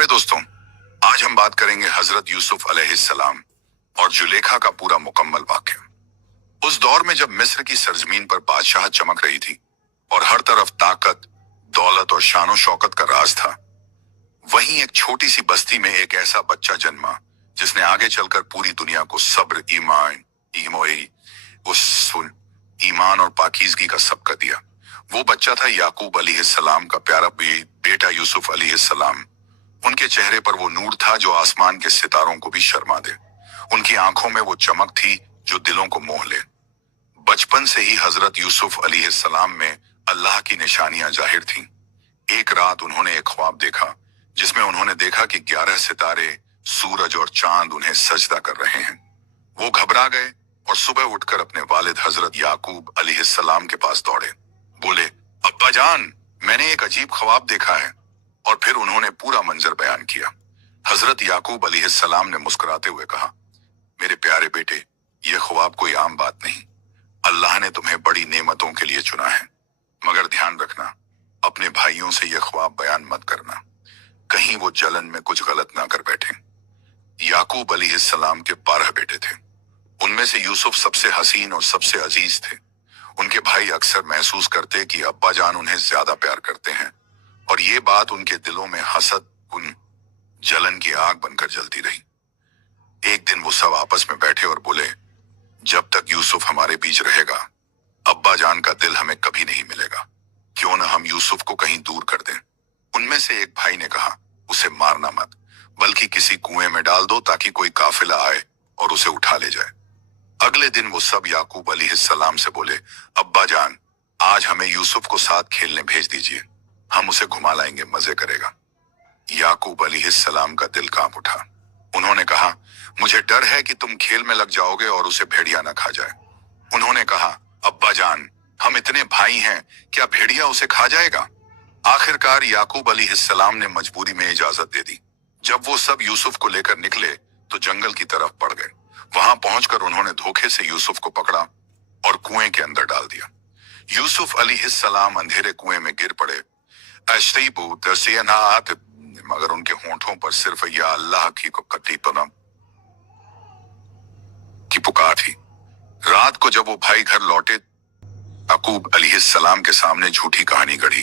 प्यारे दोस्तों, आज हम बात करेंगे हजरत यूसुफ अलैहिस्सलाम और जुलेखा का पूरा मुकम्मल वाक्य। उस दौर में जब मिस्र की सरजमीन पर बादशाहत चमक रही थी और हर तरफ ताकत, दौलत और शानो शौकत का राज था, वहीं एक छोटी सी बस्ती में एक ऐसा बच्चा जन्मा जिसने आगे चलकर पूरी दुनिया को सब्र, ईमान और पाकीज़गी का सबक दिया। वो बच्चा था याकूब अलैहिस्सलाम का प्यारा बेटा यूसुफ अलैहिस्सलाम। उनके चेहरे पर वो नूर था जो आसमान के सितारों को भी शर्मा दे। उनकी आंखों में वो चमक थी जो दिलों को मोह ले। बचपन से ही हजरत यूसुफ अलैहिस्सलाम में अल्लाह की निशानियां जाहिर थीं। एक रात उन्होंने एक ख्वाब देखा जिसमें उन्होंने देखा कि 11 सितारे, सूरज और चांद उन्हें सजदा कर रहे हैं। वो घबरा गए और सुबह उठकर अपने वालिद हजरत याकूब अलैहिस्सलाम के पास दौड़े। बोले, अब्बा जान, मैंने एक अजीब ख्वाब देखा है। और फिर उन्होंने पूरा मंजर बयान किया। हजरत याकूब अलैहिस्सलाम ने मुस्कुराते हुए कहा, मेरे प्यारे बेटे, ये ख्वाब कोई आम बात नहीं। अल्लाह ने तुम्हें बड़ी नेमतों के लिए चुना है, मगर ध्यान रखना, अपने भाइयों से यह ख्वाब बयान मत करना, कहीं वो जलन में कुछ गलत ना कर बैठे। याकूब अलैहिस्सलाम के 12 बेटे थे। उनमें से यूसुफ सबसे हसीन और सबसे अजीज थे। उनके भाई अक्सर महसूस करते कि अब्बा जान उन्हें ज्यादा प्यार करते हैं, और ये बात उनके दिलों में हसद, जलन की आग बनकर जलती रही। एक दिन वो सब आपस में बैठे और बोले, जब तक यूसुफ हमारे बीच रहेगा, अब्बा जान का दिल हमें कभी नहीं मिलेगा। क्यों न हम यूसुफ को कहीं दूर कर दें। उनमें से एक भाई ने कहा, उसे मारना मत, बल्कि किसी कुएं में डाल दो ताकि कोई काफिला आए और उसे उठा ले जाए। अगले दिन वो सब याकूब अलैहिस्सलाम से बोले, अब्बा जान, आज हमें यूसुफ को साथ खेलने भेज दीजिए, हम उसे घुमा लाएंगे, मजे करेगा। याकूब अलैहिस्सलाम का दिल कांप उठा। उन्होंने कहा, मुझे डर है कि तुम खेल में लग जाओगे और उसे भेड़िया न खा जाए। उन्होंने कहा, अब्बा जान, हम इतने भाई हैं, क्या भेड़िया उसे खा जाएगा? आखिरकार याकूब अलैहिस्सलाम ने मजबूरी में इजाजत दे दी। जब वो सब यूसुफ को लेकर निकले तो जंगल की तरफ पड़ गए। वहां पहुंचकर उन्होंने धोखे से यूसुफ को पकड़ा और कुएं के अंदर डाल दिया। यूसुफ अलैहिस्सलाम अंधेरे कुएं में गिर पड़े। मगर उनके होंठों पर सिर्फ या अल्लाह की पुकार थी। रात को जब वो भाई घर लौटे, याकूब अलैहिस्सलाम के सामने झूठी कहानी गढ़ी।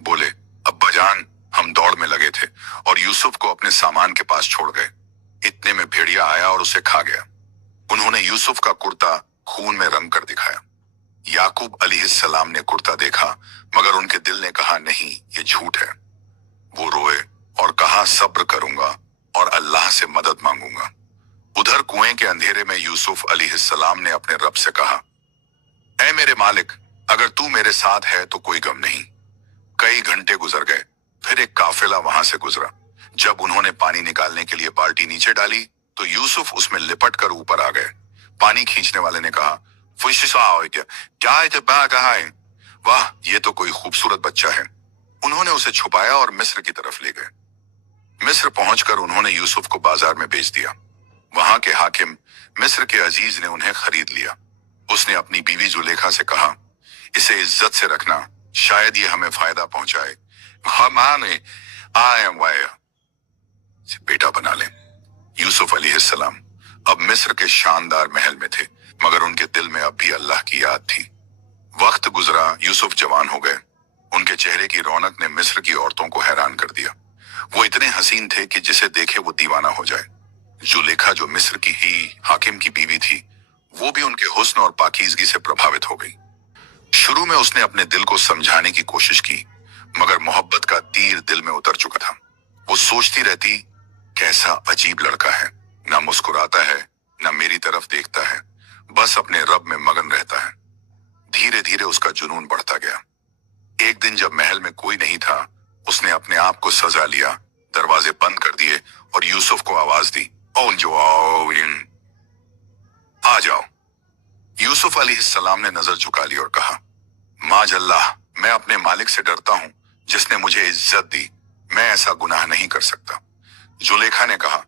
बोले, अब्बा जान, हम दौड़ में लगे थे और यूसुफ को अपने सामान के पास छोड़ गए। इतने में भेड़िया आया और उसे खा गया। उन्होंने यूसुफ का कुर्ता खून में रंग कर दिखाया। याकूब अलैहिस्सलाम ने कुर्ता देखा, मगर उनके दिल ने कहा, नहीं, ये झूठ है। वो रोए और कहा, सब्र करूंगा और अल्लाह से मदद मांगूंगा। उधर कुएं के अंधेरे में यूसुफ अलैहिस्सलाम ने अपने रब से कहा, ऐ मेरे मालिक, अगर तू मेरे साथ है तो कोई गम नहीं। कई घंटे गुजर गए, फिर एक काफिला वहां से गुजरा। जब उन्होंने पानी निकालने के लिए बाल्टी नीचे डाली तो यूसुफ उसमें लिपट कर ऊपर आ गए। पानी खींचने वाले ने कहा, क्या है? वाह, ये तो कोई खूबसूरत बच्चा है। उन्होंने उसे छुपाया और मिस्र की तरफ ले गए। मिस्र पहुंचकर उन्होंने यूसुफ को बाजार में बेच दिया। वहां के हाकिम, मिस्र के अजीज ने उन्हें खरीद लिया। उसने अपनी बीवी जुलेखा से कहा, इसे इज्जत से रखना, शायद ये हमें फायदा पहुंचाए। बेटा बना ले। यूसुफ अलैहिस्सलाम अब मिस्र के शानदार महल में थे, मगर उनके दिल में अब भी अल्लाह की याद थी। वक्त गुजरा, यूसुफ जवान हो गए। उनके चेहरे की रौनक ने मिस्र की औरतों को हैरान कर दिया। वो इतने हसीन थे कि जिसे देखे वो दीवाना हो जाए। जुलेखा, जो मिस्र की ही हाकिम की बीवी थी, वो भी उनके हुस्न और पाकीज़गी से प्रभावित हो गई। शुरू में उसने अपने दिल को समझाने की कोशिश की, मगर मोहब्बत का तीर दिल में उतर चुका था। वो सोचती रहती, कैसा अजीब लड़का है, ना मुस्कुराता है, ना मेरी तरफ देखता है, बस अपने रब में मगन रहता है। धीरे धीरे उसका जुनून बढ़ता गया। एक दिन जब महल में कोई नहीं था, उसने अपने आप को सजा लिया, दरवाजे बंद कर दिए और यूसुफ को आवाज दी, आ जाओ। यूसुफ अलैहिस्सलाम ने नजर झुका ली और कहा, माजल्लाह, मैं अपने मालिक से डरता हूं जिसने मुझे इज्जत दी। मैं ऐसा गुनाह नहीं कर सकता। जुलेखा ने कहा,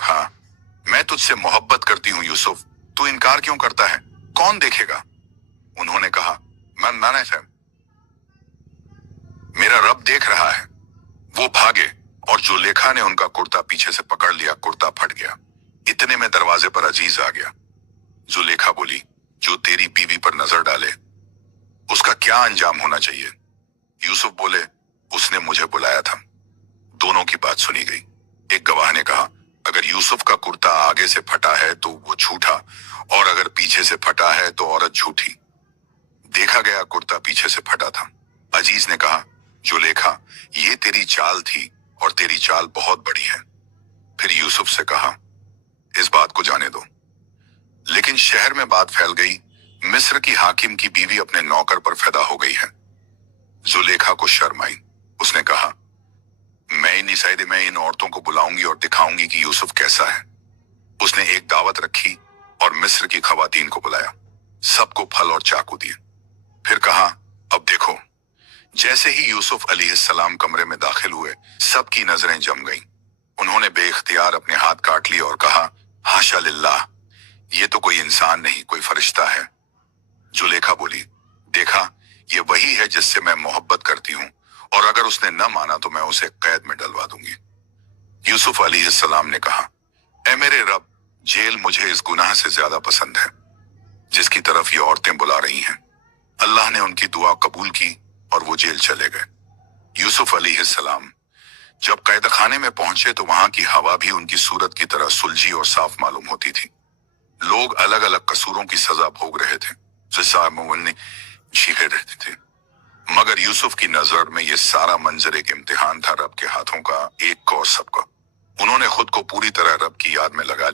हाँ, मैं तुझसे मोहब्बत करती हूँ यूसुफ, तू इनकार क्यों करता है? कौन देखेगा? उन्होंने कहा, मेरा रब देख रहा है। वो भागे और जुलेखा ने उनका कुर्ता पीछे से पकड़ लिया। कुर्ता फट गया। इतने में दरवाजे पर अजीज आ गया। जुलेखा बोली, जो तेरी बीवी पर नजर डाले उसका क्या अंजाम होना चाहिए? यूसुफ बोले, उसने मुझे बुलाया था। दोनों की बात सुनी गई। एक गवाह ने कहा, अगर यूसुफ का कुर्ता आगे से फटा है तो वो झूठा, और अगर पीछे से फटा है तो औरत झूठी। देखा गया कुर्ता पीछे से फटा था। अजीज ने कहा, जुलेखा, ये तेरी चाल थी और तेरी चाल बहुत बड़ी है। फिर यूसुफ से कहा, इस बात को जाने दो। लेकिन शहर में बात फैल गई, मिस्र की हाकिम की बीवी अपने नौकर पर फिदा हो गई है। जुलेखा को शर्म आई। उसने कहा, मैं इन निसाइदे में इन औरतों को बुलाऊंगी और दिखाऊंगी कि यूसुफ कैसा है। उसने एक दावत रखी और मिस्र की खवातीन को बुलाया। सबको फल और चाकू दिए। फिर कहा, अब देखो। जैसे ही यूसुफ अलैहिस्सलाम कमरे में दाखिल हुए, सबकी नजरें जम गईं। उन्होंने बेइख्तियार अपने हाथ काट लिए और कहा, हाशा लिल्लाह, ये तो कोई इंसान नहीं, कोई फरिश्ता है। जुलेखा बोली, देखा, ये वही है जिससे मैं मोहब्बत करती हूँ, और अगर उसने न माना तो मैं उसे कैद में डलवा दूंगी। यूसुफ अलैहिस्सलाम ने कहा, ऐ मेरे रब, जेल मुझे इस गुनाह से ज्यादा पसंद है जिसकी तरफ ये औरतें बुला रही हैं। अल्लाह ने उनकी दुआ कबूल की और वो जेल चले गए। यूसुफ अलैहिस्सलाम जब कैद खाने में पहुंचे तो वहां की हवा भी उनकी सूरत की तरह सुलझी और साफ मालूम होती थी। लोग अलग अलग कसूरों की सजा भोग रहे थे, चीखे रहते थे। मगर यूसुफ की नजर में यह सारा मंजर एक इम्तिहान था, रब के हाथों का, एक का और सबका। उन्होंने खुद को पूरी तरह रब की याद में लगा।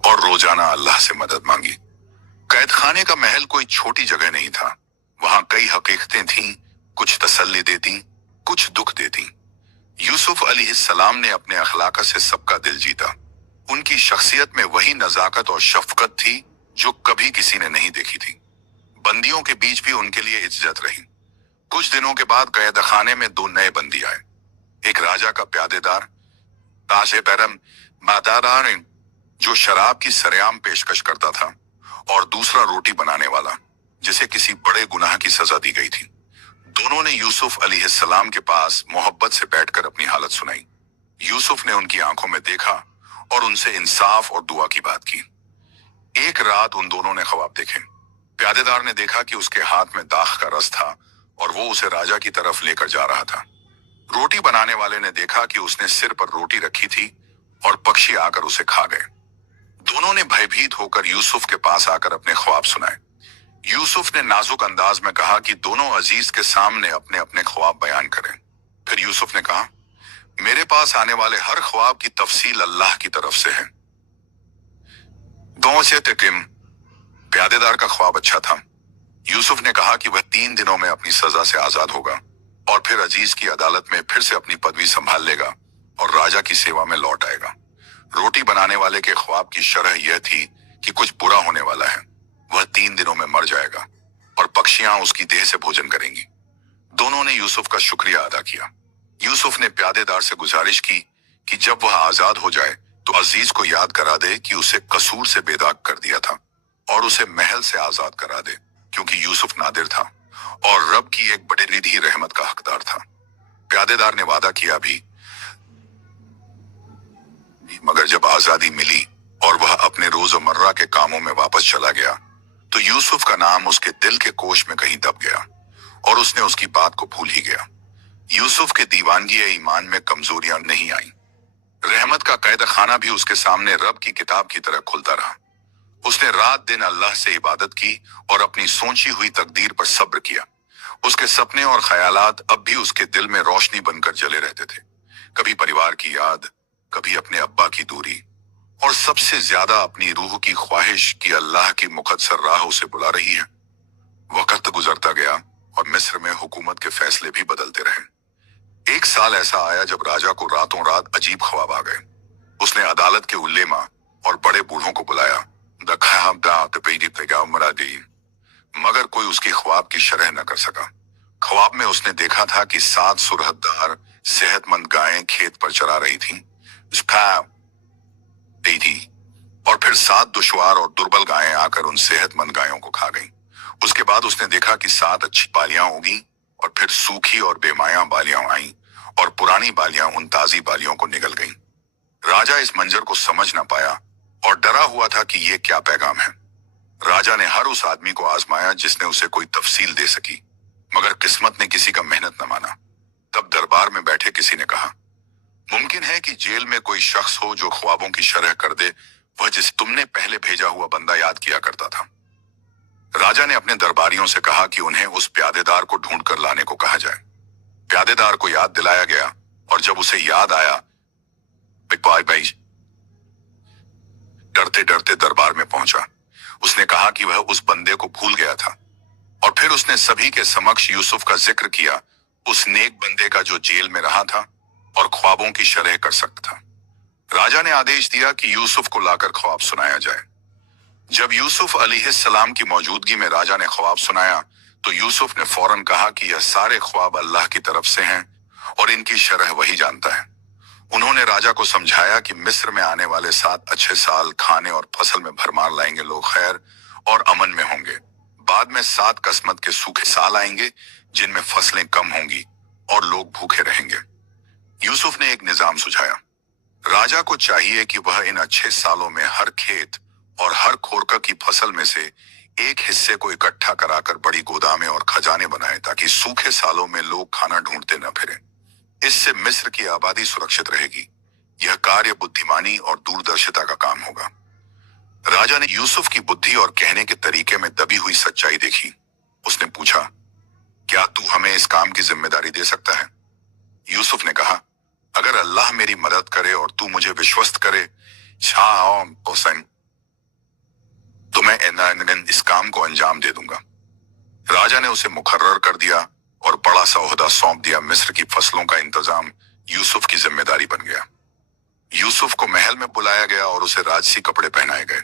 और रोजाना अल्लाह से मदद मांगी। कैद खाने का महल कोई छोटी जगह नहीं था। वहां कई हकीकतें थीं, कुछ तसल्ली देती, कुछ दुख देती। यूसुफ अलैहिस्सलाम ने अपने अखलाक से सबका दिल जीता। उनकी शख्सियत में वही नजाकत और शफकत थी जो कभी किसी ने नहीं देखी थी। बंदियों के बीच भी उनके लिए इज्जत रही। कुछ दिनों के बाद कैद खाने में दो नए बंदी आए। एक राजा का प्यादेदार, ताजे पैरम मादादार, जो शराब की सरेआम पेशकश करता था, और दूसरा रोटी बनाने वाला, जिसे किसी बड़े गुनाह की सजा दी गई थी। दोनों ने यूसुफ अलैहिस्सलाम के पास मोहब्बत से बैठकर अपनी हालत सुनाई। यूसुफ ने उनकी आंखों में देखा और उनसे इंसाफ और दुआ की बात की। एक रात उन दोनों ने ख्वाब देखे। प्यादेदार ने देखा कि उसके हाथ में दाख का रस था और वो उसे राजा की तरफ लेकर जा रहा था। रोटी बनाने वाले ने देखा कि उसने सिर पर रोटी रखी थी और पक्षी आकर उसे खा गए। दोनों ने भयभीत होकर यूसुफ के पास आकर अपने ख्वाब सुनाए। यूसुफ ने नाजुक अंदाज में कहा कि दोनों अजीज के सामने अपने अपने ख्वाब बयान करें। फिर यूसुफ ने कहा, मेरे पास आने वाले हर ख्वाब की तफसील अल्लाह की तरफ से है। गांव से तकिम, प्यादेदार का ख्वाब अच्छा था। यूसुफ ने कहा कि वह 3 दिनों में अपनी सजा से आजाद होगा और फिर अजीज की अदालत में फिर से अपनी पदवी संभाल लेगा और राजा की सेवा में लौट आएगा। रोटी बनाने वाले के ख्वाब की शरह यह थी कि कुछ बुरा होने वाला है। वह 3 दिनों में मर जाएगा और पक्षियां उसकी देह से भोजन करेंगी। दोनों ने यूसुफ का शुक्रिया अदा किया। यूसुफ ने प्यादेदार से गुजारिश की कि जब वह आजाद हो जाए तो अजीज को याद करा दे कि उसे कसूर से बेदाग कर दिया था और उसे महल से आजाद करा दे, क्योंकि यूसुफ नादिर था और रब की एक बड़ी रिधी रहमत का हकदार था। प्यादेदार ने वादा किया भी, मगर जब आजादी मिली और वह अपने रोजमर्रा के कामों में वापस चला गया तो यूसुफ का नाम उसके दिल के कोश में कहीं दब गया और उसने उसकी बात को भूल ही गया। यूसुफ के दीवानगी ईमान में कमजोरियां नहीं आईं। रहमत का कैद खाना भी उसके सामने रब की किताब की तरह खुलता रहा। उसने रात दिन अल्लाह से इबादत की और अपनी सोची हुई तकदीर पर सब्र किया। उसके सपने और ख्यालात अब भी उसके दिल में रोशनी बनकर जले रहते थे। कभी परिवार की याद, कभी अपने अब्बा की दूरी, और सबसे ज्यादा अपनी रूह की ख्वाहिश कि अल्लाह की मुकद्दस राह उसे बुला रही है। वक्त गुजरता गया और मिस्र में हुकूमत के फैसले भी बदलते रहे। एक साल ऐसा आया जब राजा को रातों रात अजीब ख्वाब आ गए। उसने अदालत के उल्लेमा और बड़े बूढ़ों को बुलाया। मगर कोई उसकी ख्वाब की शरह न कर सका। ख्वाब में उसने देखा था कि 7 सुरहददार सेहतमंद गायें खेत पर चरा रही थीं। थी और फिर 7 दुश्वार और दुर्बल गायें आकर उन सेहतमंद गायों को खा गईं। उसके बाद उसने देखा कि 7 अच्छी बालियां उगी और फिर सूखी और बेमाया बालियां आईं और पुरानी बालियां उन ताजी बालियों को निगल गईं। राजा इस मंजर को समझ न पाया और डरा हुआ था कि ये क्या पैगाम है। राजा ने हर उस आदमी को आजमाया जिसने उसे कोई तफसील दे सकी, मगर किस्मत ने किसी का मेहनत न माना। तब दरबार में बैठे किसी ने कहा, मुमकिन है कि जेल में कोई शख्स हो जो ख्वाबों की शरह कर दे, वह जिसे तुमने पहले भेजा हुआ बंदा याद किया करता था। राजा ने अपने दरबारियों से कहा कि उन्हें उस प्यादेदार को ढूंढ कर लाने को कहा जाए। प्यादेदार को याद दिलाया गया और जब उसे याद आया, डरते डरते दरबार में पहुंचा। उसने कहा कि वह उस बंदे को भूल गया था और फिर उसने सभी के समक्ष यूसुफ का जिक्र किया, उस नेक बंदे का जो जेल में रहा था और ख्वाबों की शरह कर सकता था। राजा ने आदेश दिया कि यूसुफ को लाकर ख्वाब सुनाया जाए। जब यूसुफ अलैहिस्सलाम की मौजूदगी में राजा ने ख्वाब सुनाया तो यूसुफ ने फौरन कहा कि यह सारे ख्वाब अल्लाह की तरफ से हैं और इनकी शरह वही जानता है। उन्होंने राजा को समझाया कि मिस्र में आने वाले 7 अच्छे साल खाने और फसल में भरमार लाएंगे, लोग खैर और अमन में होंगे। बाद में 7 किस्मत के सूखे साल आएंगे जिनमें फसलें कम होंगी और लोग भूखे रहेंगे। यूसुफ ने एक निजाम सुझाया। राजा को चाहिए कि वह इन अच्छे सालों में हर खेत और हर खोरका की फसल में से एक हिस्से को इकट्ठा कराकर बड़ी गोदामें और खजाने बनाए ताकि सूखे सालों में लोग खाना ढूंढते न फिरें। इससे मिस्र की आबादी सुरक्षित रहेगी। यह कार्य बुद्धिमानी और दूरदर्शिता का काम होगा। राजा ने यूसुफ की बुद्धि और कहने के तरीके में दबी हुई सच्चाई देखी। उसने पूछा, क्या तू हमें इस काम की जिम्मेदारी दे सकता है? यूसुफ ने कहा, अगर अल्लाह मेरी मदद करे और तू मुझे विश्वस्त करे हुसैन, तो मैं इस काम को अंजाम दे दूंगा। राजा ने उसे मुकर्रर कर दिया और बड़ा सा ओहदा सौंप दिया। मिस्र की फसलों का इंतजाम यूसुफ की जिम्मेदारी बन गया। यूसुफ को महल में बुलाया गया और उसे राजसी कपड़े पहनाए गए।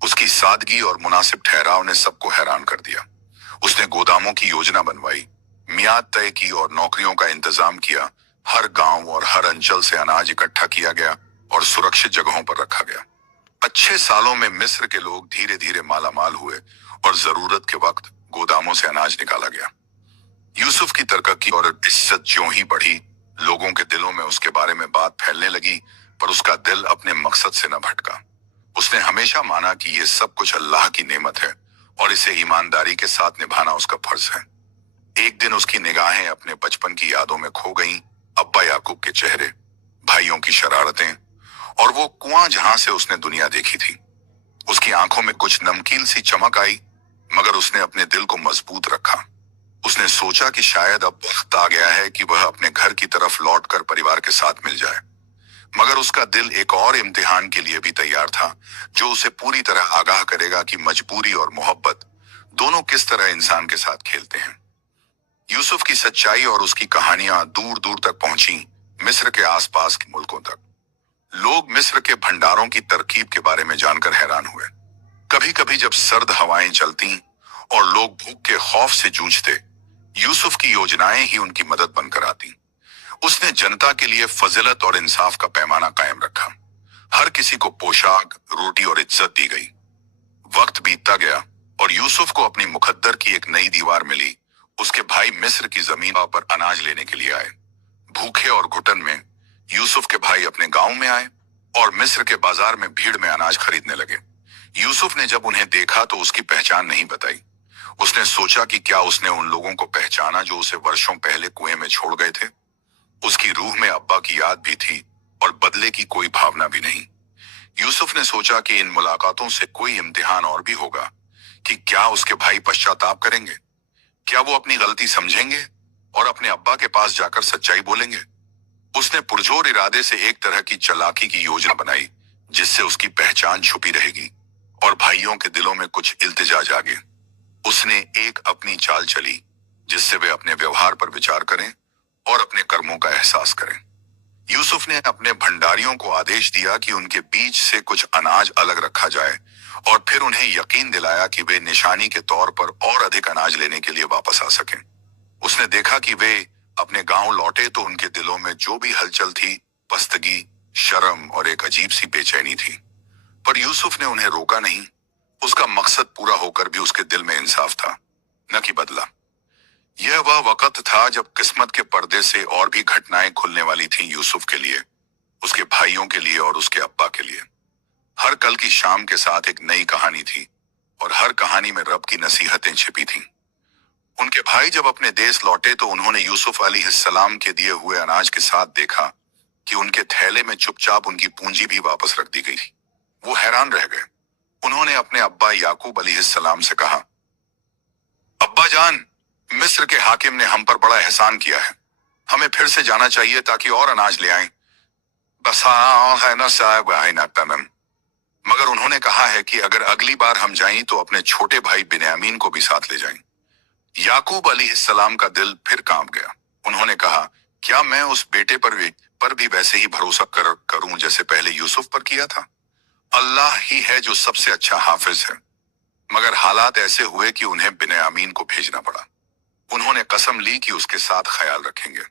उसकी सादगी और मुनासिब ठहराव ने सबको हैरान कर दिया। उसने गोदामों की योजना बनवाई, मियाद तय की और नौकरियों का इंतजाम किया। हर गांव और हर अंचल से अनाज इकट्ठा किया गया और सुरक्षित जगहों पर रखा गया। अच्छे सालों में मिस्र के लोग धीरे धीरे मालामाल हुए और जरूरत के वक्त गोदामों से अनाज निकाला गया। यूसुफ की तरक्की और इज्जत ज्यों ही बढ़ी, लोगों के दिलों में उसके बारे में बात फैलने लगी, पर उसका दिल अपने मकसद से न भटका। उसने हमेशा माना कि ये सब कुछ अल्लाह की नेमत है और इसे ईमानदारी के साथ निभाना उसका फर्ज है। एक दिन उसकी निगाहें अपने बचपन की यादों में खो गईं। अब्बा याकूब के चेहरे, भाइयों की शरारतें और वो कुआं जहां से उसने दुनिया देखी थी। उसकी आंखों में कुछ नमकीन सी चमक आई, मगर उसने अपने दिल को मजबूत रखा। उसने सोचा कि शायद अब वक्त आ गया है कि वह अपने घर की तरफ लौटकर परिवार के साथ मिल जाए। मगर उसका दिल एक और इम्तिहान के लिए भी तैयार था, जो उसे पूरी तरह आगाह करेगा कि मजबूरी और मोहब्बत दोनों किस तरह इंसान के साथ खेलते हैं। यूसुफ की सच्चाई और उसकी कहानियां दूर दूर तक पहुंची, मिस्र के आसपास के मुल्कों तक। लोग मिस्र के भंडारों की तरकीब के बारे में जानकर हैरान हुए। कभी कभी जब सर्द हवाएं चलती और लोग भूख के खौफ से जूझते, यूसुफ की योजनाएं ही उनकी मदद बनकर आती। उसने जनता के लिए फजिलत और इंसाफ का पैमाना कायम रखा। हर किसी को पोशाक, रोटी और इज्जत दी गई। वक्त बीतता गया और यूसुफ को अपनी मुकद्दर की एक नई दीवार मिली। उसके भाई मिस्र की जमीन पर अनाज लेने के लिए आए। भूखे और घुटन में यूसुफ के भाई अपने गांव में आए और मिस्र के बाजार में भीड़ में अनाज खरीदने लगे। यूसुफ ने जब उन्हें देखा तो उसकी पहचान नहीं बताई। उसने सोचा कि क्या उसने उन लोगों को पहचाना जो उसे वर्षों पहले कुएं में छोड़ गए थे। उसकी रूह में अब्बा की याद भी थी और बदले की कोई भावना भी नहीं। यूसुफ ने सोचा कि इन मुलाकातों से कोई इम्तिहान और भी होगा कि क्या उसके भाई पश्चाताप करेंगे, क्या वो अपनी गलती समझेंगे और अपने अब्बा के पास जाकर सच्चाई बोलेंगे। उसने पुरजोर इरादे से एक तरह की चालाकी की योजना बनाई जिससे उसकी पहचान छुपी रहेगी और भाइयों के दिलों में कुछ इल्तिजा जागे। उसने एक अपनी चाल चली जिससे वे अपने व्यवहार पर विचार करें और अपने कर्मों का एहसास करें। यूसुफ ने अपने भंडारियों को आदेश दिया कि उनके बीच से कुछ अनाज अलग रखा जाए और फिर उन्हें यकीन दिलाया कि वे निशानी के तौर पर और अधिक अनाज लेने के लिए वापस आ सकें। उसने देखा कि वे अपने गांव लौटे तो उनके दिलों में जो भी हलचल थी, पस्तगी, शर्म और एक अजीब सी बेचैनी थी। पर यूसुफ ने उन्हें रोका नहीं। उसका मकसद पूरा होकर भी उसके दिल में इंसाफ था, न कि बदला। यह वह वक्त था जब किस्मत के पर्दे से और भी घटनाएं खुलने वाली थीं यूसुफ के लिए, उसके भाइयों के लिए और उसके अब्बा के लिए। हर कल की शाम के साथ एक नई कहानी थी और हर कहानी में रब की नसीहतें छिपी थीं। उनके भाई जब अपने देश लौटे तो उन्होंने यूसुफ अलैहिस्सलाम के दिए हुए अनाज के साथ देखा कि उनके थैले में चुपचाप उनकी पूंजी भी वापस रख दी गई थी। वो हैरान रह गए। उन्होंने अपने अब्बा याकूब अलैहिस्सलाम से कहा, अब्बा जान, मिस्र के हाकिम ने हम पर बड़ा एहसान किया है। हमें फिर से जाना चाहिए ताकि और अनाज ले आएं। मगर उन्होंने कहा है कि अगर अगली बार हम जाएं तो अपने छोटे भाई बिन्यामीन को भी साथ ले जाएं। याकूब अलैहिस्सलाम का दिल फिर कांप गया। उन्होंने कहा, क्या मैं उस बेटे पर भी वैसे ही भरोसा करूं जैसे पहले यूसुफ पर किया था? अल्लाह ही है जो सबसे अच्छा हाफिज है। मगर हालात ऐसे हुए कि उन्हें बिन्यामीन को भेजना पड़ा। उन्होंने कसम ली कि उसके साथ ख्याल रखेंगे।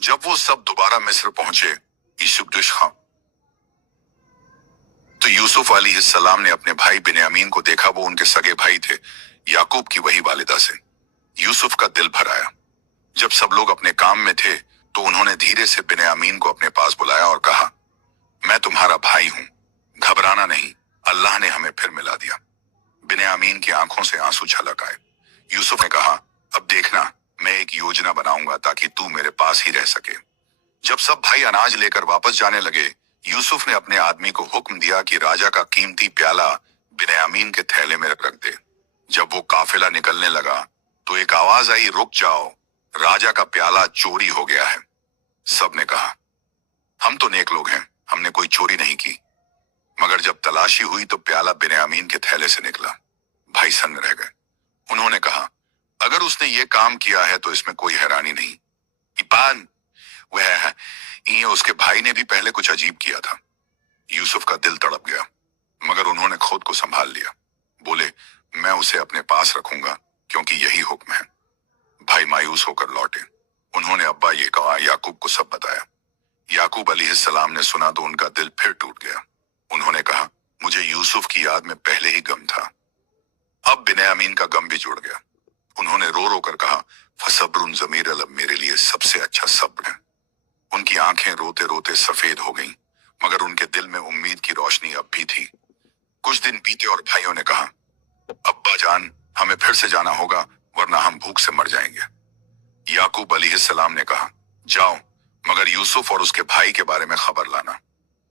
जब वो सब दोबारा मिस्र पहुंचे, तो यूसुफ अलैहिस्सलाम ने अपने भाई बिन्यामीन को देखा। वो उनके सगे भाई थे, याकूब की वही वालिदा से। यूसुफ का दिल भर आया। जब सब लोग अपने काम में थे तो उन्होंने धीरे से बिन्यामीन को अपने पास बुलाया और कहा, मैं तुम्हारा भाई हूं, घबराना नहीं, अल्लाह ने हमें फिर मिला दिया। बिन्यामीन की आंखों से आंसू छलक आए। यूसुफ ने कहा, अब देखना, मैं एक योजना बनाऊंगा ताकि तू मेरे पास ही रह सके। जब सब भाई अनाज लेकर वापस जाने लगे, यूसुफ ने अपने आदमी को हुक्म दिया कि राजा का कीमती प्याला बिन्यामीन के थैले में रख दे। जब वो काफिला निकलने लगा तो एक आवाज आई, रुक जाओ, राजा का प्याला चोरी हो गया है। सबने कहा, हम तो नेक लोग हैं, हमने कोई चोरी नहीं की। मगर जब तलाशी हुई तो प्याला बिन्यामीन के थैले से निकला। भाई सन्न रह गए। उन्होंने कहा, अगर उसने ये काम किया है तो इसमें कोई हैरानी नहीं। इबान वह ये उसके भाई ने भी पहले कुछ अजीब किया था। यूसुफ का दिल तड़प गया, मगर उन्होंने खुद को संभाल लिया। बोले, मैं उसे अपने पास रखूंगा क्योंकि यही हुक्म है। भाई मायूस होकर लौटे। उन्होंने अब्बा ये कहा, याकूब को सब बताया। याकूब अलैहिस्सलाम ने सुना तो उनका दिल फिर टूट गया। उन्होंने कहा, मुझे यूसुफ की याद में पहले ही गम था, अब बिन्यामीन का गम भी जुड़ गया। उन्होंने रो रो कर कहा, फसब्रुन ज़मीर अब मेरे लिए सबसे अच्छा सब्र है। उनकी आंखें रोते रोते सफेद हो गईं, मगर उनके दिल में उम्मीद की रोशनी अब भी थी। कुछ दिन बीते और भाइयों ने कहा, अब्बा जान, हमें फिर से जाना होगा वरना हम भूख से मर जाएंगे। याकूब अलैहिस्सलाम ने कहा, जाओ, मगर यूसुफ और उसके भाई के बारे में खबर लाना,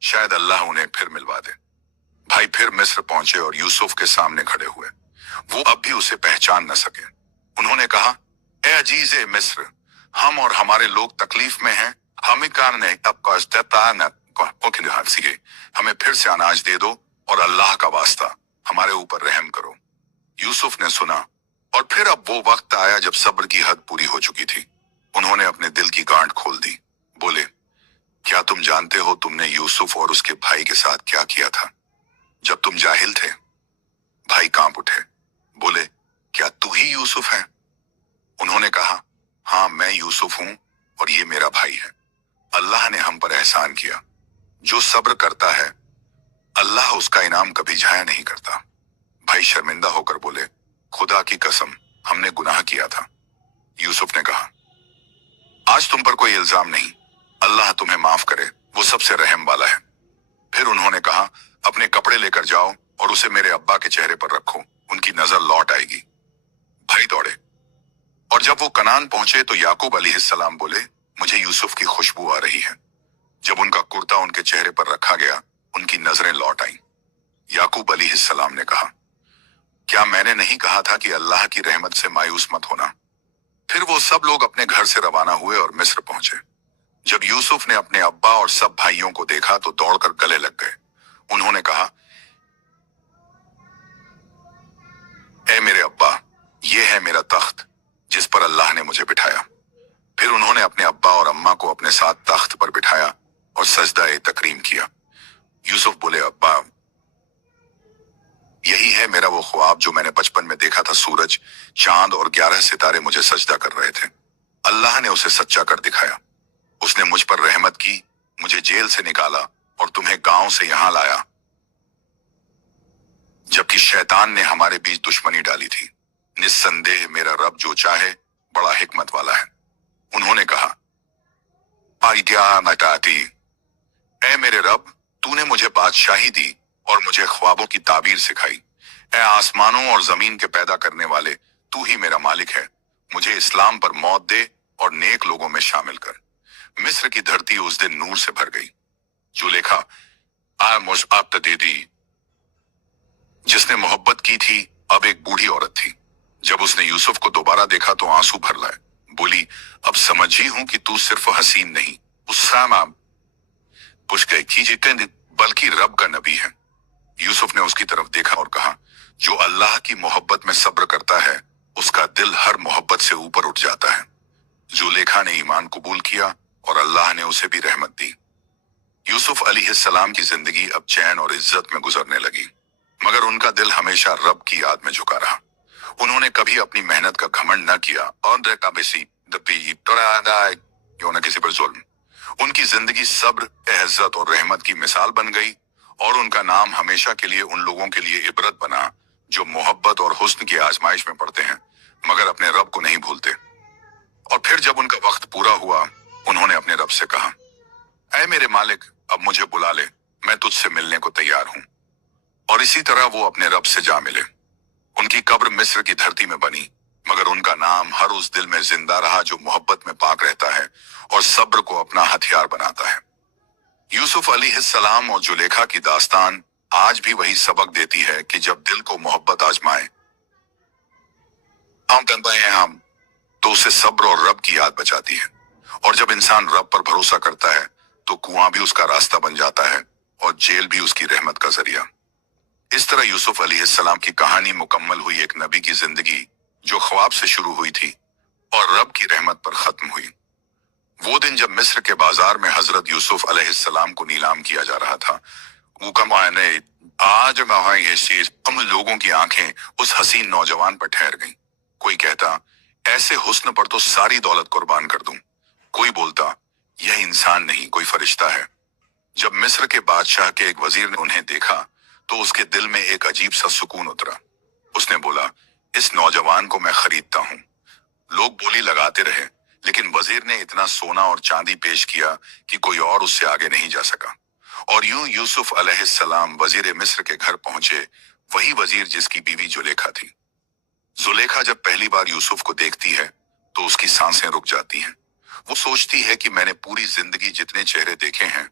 शायद अल्लाह उन्हें फिर मिलवा दे। भाई फिर मिस्र पहुंचे और यूसुफ के सामने खड़े हुए। वो अब भी उसे पहचान न सके। उन्होंने कहा, ए अजीज़े मिस्र, हम और हमारे लोग तकलीफ में हैं। हमें फिर से अनाज दे दो और अल्लाह का वास्ता हमारे ऊपर रहम करो। यूसुफ ने सुना और फिर अब वो वक्त आया जब सब्र की हद पूरी हो चुकी थी। उन्होंने अपने दिल की गांठ खोल दी। बोले, क्या तुम जानते हो तुमने यूसुफ और उसके भाई के साथ क्या किया था जब तुम जाहिल थे? भाई कांप उठे। बोले, क्या तू ही यूसुफ है? उन्होंने कहा, हाँ, मैं यूसुफ हूं और ये मेरा भाई है। अल्लाह ने हम पर एहसान किया। जो सब्र करता है अल्लाह उसका इनाम कभी जाया नहीं करता। भाई शर्मिंदा होकर बोले, खुदा की कसम, हमने गुनाह किया था। यूसुफ ने कहा, आज तुम पर कोई इल्जाम नहीं, अल्लाह तुम्हें माफ करे, वो सबसे रहम वाला है। फिर उन्होंने कहा, अपने कपड़े लेकर जाओ और उसे मेरे अब्बा के चेहरे पर रखो, उनकी नजर लौट आएगी। भाई दौड़े और जब वो कनान पहुंचे तो याकूब अलैहिस्सलाम बोले, मुझे यूसुफ की खुशबू आ रही है। जब उनका कुर्ता उनके चेहरे पर रखा गया, उनकी नजरें लौट आईं। याकूब अलैहिस्सलाम ने कहा, क्या मैंने नहीं कहा था कि अल्लाह की रहमत से मायूस मत होना? फिर वो सब लोग अपने घर से रवाना हुए और मिस्र पहुंचे। जब यूसुफ ने अपने अब्बा और सब भाइयों को देखा तो दौड़कर गले लग गए। उन्होंने कहा, ए मेरे अब्बा, ये है मेरा तख्त जिस पर अल्लाह ने मुझे बिठाया। फिर उन्होंने अपने अब्बा और अम्मा को अपने साथ तख्त पर बिठाया और सजदा ए तकरीम किया। यूसुफ बोले, अब्बा, यही है मेरा वो ख्वाब जो मैंने बचपन में देखा था। सूरज, चांद और 11 सितारे मुझे सजदा कर रहे थे। अल्लाह ने उसे सच्चा कर दिखाया। उसने मुझ पर रहमत की, मुझे जेल से निकाला और तुम्हें गांव से यहां लाया, जबकि शैतान ने हमारे बीच दुश्मनी डाली थी। निस्संदेह मेरा रब जो चाहे बड़ा हिकमत वाला है। उन्होंने कहा, आइडिया नटाती, ऐ मेरे रब, तूने मुझे बादशाही दी और मुझे ख्वाबों की ताबीर सिखाई। ऐ आसमानों और जमीन के पैदा करने वाले, तू ही मेरा मालिक है। मुझे इस्लाम पर मौत दे और नेक लोगों में शामिल कर। मिस्र की धरती उस दिन नूर से भर गई। जुलेखा आप दीदी जिसने मोहब्बत की थी, अब एक बूढ़ी औरत थी। जब उसने यूसुफ को दोबारा देखा तो आंसू भर लाए। बोली, अब समझी हूं कि तू सिर्फ हसीन नहीं, उस्सामा पुछ गई कि बल्कि रब का नबी है। यूसुफ ने उसकी तरफ देखा और कहा, जो अल्लाह की मोहब्बत में सब्र करता है, उसका दिल हर मोहब्बत से ऊपर उठ जाता है। जुलेखा ने ईमान कबूल किया और अल्लाह ने उसे भी रहमत दी। यूसुफ अलैहिस्सलाम की जिंदगी अब चैन और इज्जत में गुजरने लगी, मगर उनका दिल हमेशा रब की याद में झुका रहा। उन्होंने कभी अपनी मेहनत का घमंड न किया और न किसी पर जुल्म। उनकी जिंदगी सब्र, इज्जत और रहमत की मिसाल बन गई और उनका नाम हमेशा के लिए उन लोगों के लिए इबरत बना जो मोहब्बत और हुस्न की आजमाइश में पड़ते हैं मगर अपने रब को नहीं भूलते। और फिर जब उनका वक्त पूरा हुआ, उन्होंने अपने रब से कहा, ऐ मेरे मालिक, अब मुझे बुला ले, मैं तुझसे मिलने को तैयार हूं। और इसी तरह वो अपने रब से जा मिले। उनकी कब्र मिस्र की धरती में बनी, मगर उनका नाम हर उस दिल में जिंदा रहा जो मोहब्बत में पाक रहता है और सब्र को अपना हथियार बनाता है। यूसुफ अलैहिस्सलाम और जुलेखा की दास्तान आज भी वही सबक देती है कि जब दिल को मोहब्बत आजमाए हम तो उसे सब्र और रब की याद बचाती है। और जब इंसान रब पर भरोसा करता है तो कुआं भी उसका रास्ता बन जाता है और जेल भी उसकी रहमत का जरिया। इस तरह यूसुफ अलैहिस्सलाम की कहानी मुकम्मल हुई एक नबी की जिंदगी जो ख्वाब से शुरू हुई थी और रब की रहमत पर खत्म हुई। वो दिन जब मिस्र के बाजार में हजरत यूसुफ अलैहिस्सलाम को नीलाम किया जा रहा था, वो कमाने आज हम लोगों की आंखें उस हसीन नौजवान पर ठहर गईं। कोई कहता, ऐसे हुस्न पर तो सारी दौलत कुर्बान कर दूं। कोई बोलता, यह इंसान नहीं, कोई फरिश्ता है। जब मिस्र के बादशाह के एक वजीर ने उन्हें देखा तो उसके दिल में एक अजीब सा सुकून उतरा। उसने बोला, इस नौजवान को मैं खरीदता हूं। लोग बोली लगाते रहे, लेकिन वजीर ने इतना सोना और चांदी पेश किया कि कोई और उससे आगे नहीं जा सका। और यूं यूसुफ अलैहिस्सलाम वजीर मिस्र के घर पहुंचे, वही वजीर जिसकी बीवी जुलेखा थी। जुलेखा जब पहली बार यूसुफ को देखती है तो उसकी सांसें रुक जाती हैं। वो सोचती है कि मैंने पूरी जिंदगी जितने चेहरे देखे हैं,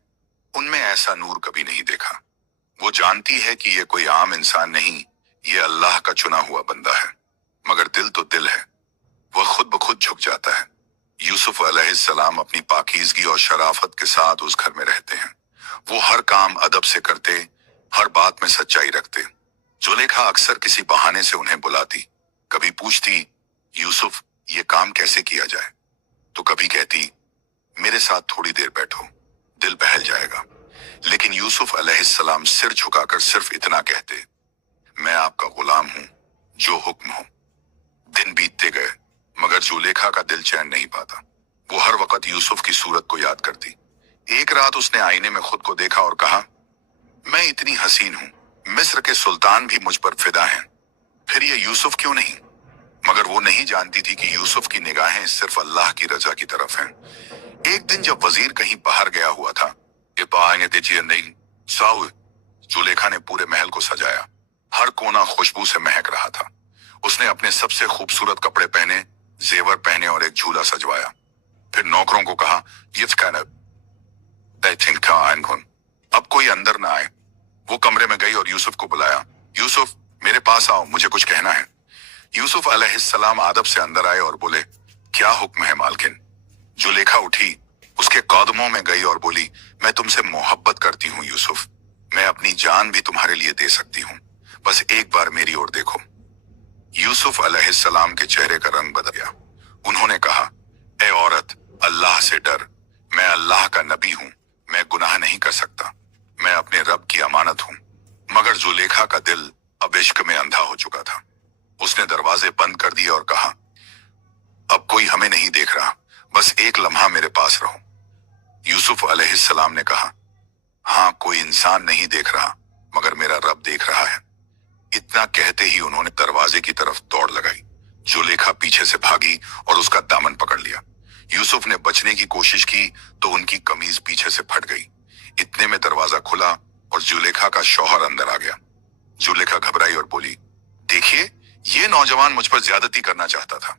उनमें ऐसा नूर कभी नहीं देखा। वो जानती है कि ये कोई आम इंसान नहीं, ये अल्लाह का चुना हुआ बंदा है। मगर दिल तो दिल है, वह खुद ब खुद झुक जाता है। यूसुफ अलैहिस्सलाम अपनी पाकीज़गी और शराफत के साथ उस घर में रहते हैं। वो हर काम अदब से करते, हर बात में सच्चाई रखते। जुलेखा अक्सर किसी बहाने से उन्हें बुलाती, कभी पूछती, यूसुफ ये काम कैसे किया जाए, तो कभी कहती, मेरे साथ थोड़ी देर बैठो, दिल बहल जाएगा। लेकिन यूसुफ अलैहिस्सलाम सिर झुकाकर सिर्फ इतना कहते, मैं आपका गुलाम हूं, जो हुक्म हो। दिन बीतते गए, मगर जुलेखा का दिल चैन नहीं पाता। वो हर वक्त यूसुफ की सूरत को याद करती। एक रात उसने आईने में खुद को देखा और कहा, मैं इतनी हसीन हूं, मिस्र के सुल्तान भी मुझ पर फिदा हैं, फिर ये यूसुफ क्यों नहीं? मगर वो नहीं जानती थी कि यूसुफ की निगाहें सिर्फ अल्लाह की रजा की तरफ हैं। एक दिन जब वजीर कहीं बाहर गया हुआ था, ये पाएंगे तेजिए नहीं साउ, जुलेखा ने पूरे महल को सजाया। हर कोना खुशबू से महक रहा था। उसने अपने सबसे खूबसूरत कपड़े पहने, जेवर पहने और एक झूला सजवाया। फिर नौकरों को कहा, अब कोई अंदर ना आए। वो कमरे में गई और यूसुफ को बुलाया। यूसुफ, मेरे पास आओ, मुझे कुछ कहना है। यूसुफ अलैहिस्सलाम आदब से अंदर आए और बोले, क्या हुक्म है मालकिन? जुलेखा उठी, उसके कदमों में गई और बोली, मैं तुमसे मोहब्बत करती हूँ यूसुफ, मैं अपनी जान भी तुम्हारे लिए दे सकती हूँ, बस एक बार मेरी ओर देखो। यूसुफ अलैहिस्सलाम के चेहरे का रंग बदल गया। उन्होंने कहा, ए औरत, अल्लाह से डर, मैं अल्लाह का नबी हूं, मैं गुनाह नहीं कर सकता, मैं अपने रब की अमानत हूं। मगर जुलेखा का दिल अब इश्क में अंधा हो चुका था। उसने दरवाजे बंद कर दिए और कहा, अब कोई हमें नहीं देख रहा, बस एक लम्हा मेरे पास रहो। यूसुफ अलैहिस्सलाम ने कहा, हाँ, कोई इंसान नहीं देख रहा, मगर मेरा रब देख रहा है। इतना कहते ही उन्होंने दरवाजे की तरफ दौड़ लगाई। जुलेखा पीछे से भागी और उसका दामन पकड़ लिया। यूसुफ ने बचने की कोशिश की तो उनकी कमीज पीछे से फट गई। इतने में दरवाजा खुला और जुलेखा का शौहर अंदर आ गया। जुलेखा घबराई और बोली, देखिए, ये नौजवान मुझ पर ज्यादती करना चाहता था।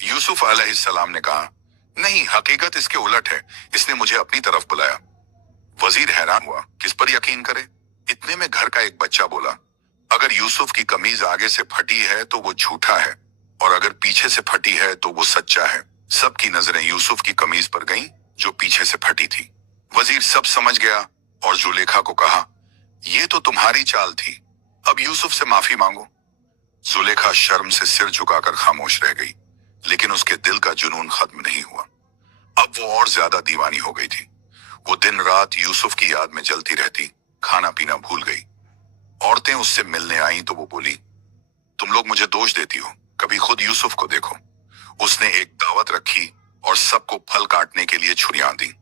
यूसुफ अलैहिस्सलाम ने कहा, नहीं, हकीकत इसके उलट है, इसने मुझे अपनी तरफ बुलाया। वजीर हैरान हुआ, किस पर यकीन करे। इतने में घर का एक बच्चा बोला, अगर यूसुफ की कमीज आगे से फटी है तो वो झूठा है, और अगर पीछे से फटी है तो वो सच्चा है। सबकी नजरें यूसुफ की कमीज पर गईं, जो पीछे से फटी थी। वजीर सब समझ गया और जुलेखा को कहा, ये तो तुम्हारी चाल थी, अब यूसुफ से माफी मांगो। जुलेखा शर्म से सिर झुकाकर खामोश रह गई, लेकिन उसके दिल का जुनून खत्म नहीं हुआ। अब वो और ज्यादा दीवानी हो गई थी। वो दिन रात यूसुफ की याद में जलती रहती, खाना पीना भूल गई। औरतें उससे मिलने आईं तो वो बोली, तुम लोग मुझे दोष देती हो, कभी खुद यूसुफ को देखो। उसने एक दावत रखी और सबको फल काटने के लिए छुरियां दी।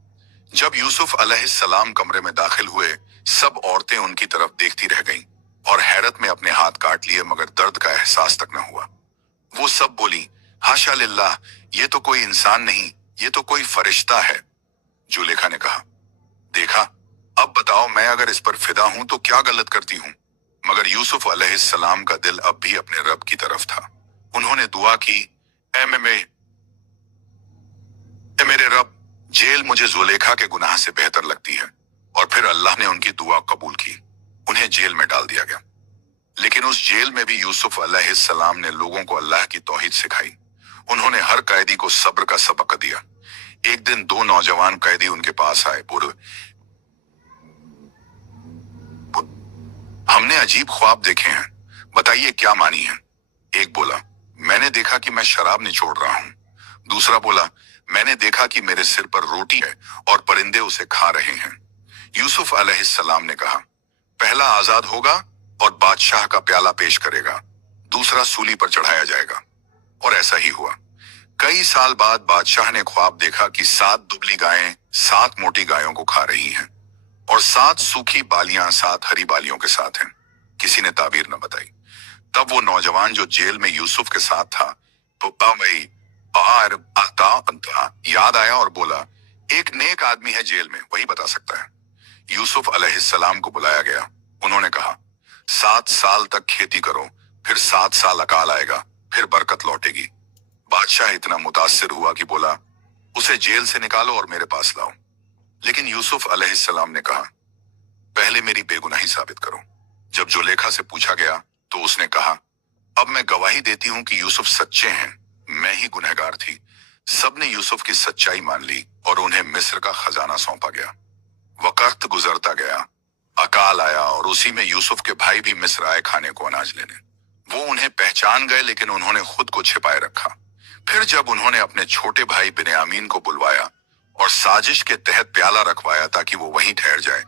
जब यूसुफ अलैहिस्सलाम कमरे में दाखिल हुए, सब औरतें उनकी तरफ देखती रह गईं और हैरत में अपने हाथ काट लिए, मगर दर्द का एहसास तक न हुआ। वो सब बोली, हाशा लिल्लाह, ये तो कोई इंसान नहीं, ये तो कोई फरिश्ता है। जुलेखा ने कहा, देखा, अब बताओ, मैं अगर इस पर फिदा हूं तो क्या गलत करती हूं। मगर यूसुफ अलैहिस्सलाम का दिल अब भी अपने रब की तरफ था। उन्होंने दुआ की, ए मेरे रब, जेल मुझे जुलेखा के गुनाह से बेहतर लगती है। और फिर अल्लाह ने उनकी दुआ कबूल की। उन्हें जेल में डाल दिया गया। लेकिन उस जेल में भी यूसुफ अलैहिस्सलाम ने लोगों को अल्लाह की तौहीद सिखाई। उन्होंने हर कैदी को सब्र का सबक दिया। एक दिन दो नौजवान कैदी उनके पास आए। बोले, हमने अजीब ख्वाब देखे हैं, बताइए क्या मानी है। एक बोला, मैंने देखा कि मैं शराब निचोड़ रहा हूं। दूसरा बोला, मैंने देखा कि मेरे सिर पर रोटी है और परिंदे उसे खा रहे हैं। यूसुफ अलैहिस्सलाम ने कहा, पहला आजाद होगा और बादशाह का प्याला पेश करेगा, दूसरा सूली पर चढ़ाया जाएगा। और ऐसा ही हुआ। कई साल बाद बादशाह ने ख्वाब देखा कि 7 दुबली गायें 7 मोटी गायों को खा रही हैं और 7 सूखी बालियां 7 हरी बालियों के साथ हैं। किसी ने ताबीर न बताई। तब वो नौजवान जो जेल में यूसुफ के साथ था, तो याद आया और बोला, एक नेक आदमी है जेल में, वही बता सकता है। यूसुफ अलैहिस्सलाम को बुलाया गया। उन्होंने कहा, 7 साल तक खेती करो, फिर 7 साल अकाल आएगा, फिर बरकत लौटेगी। बादशाह इतना मुतासिर हुआ कि बोला, उसे जेल से निकालो और मेरे पास लाओ। लेकिन यूसुफ अलैहिस्सलाम ने कहा, पहले मेरी बेगुनाही साबित करो। जब जुलेखा से पूछा गया तो उसने कहा, अब मैं गवाही देती हूं कि यूसुफ सच्चे हैं, मैं ही गुनहगार थी। सबने यूसुफ की सच्चाई मान ली और उन्हें मिस्र का खजाना सौंपा गया। वक्त गुजरता गया, अकाल आया और उसी में यूसुफ के भाई भी मिस्र आए खाने को अनाज लेने। वो उन्हें पहचान गए, लेकिन उन्होंने खुद को छिपाए रखा। फिर जब उन्होंने अपने छोटे भाई बिन्यामीन को बुलवाया और साजिश के तहत प्याला रखवाया ताकि वो वहीं ठहर जाए,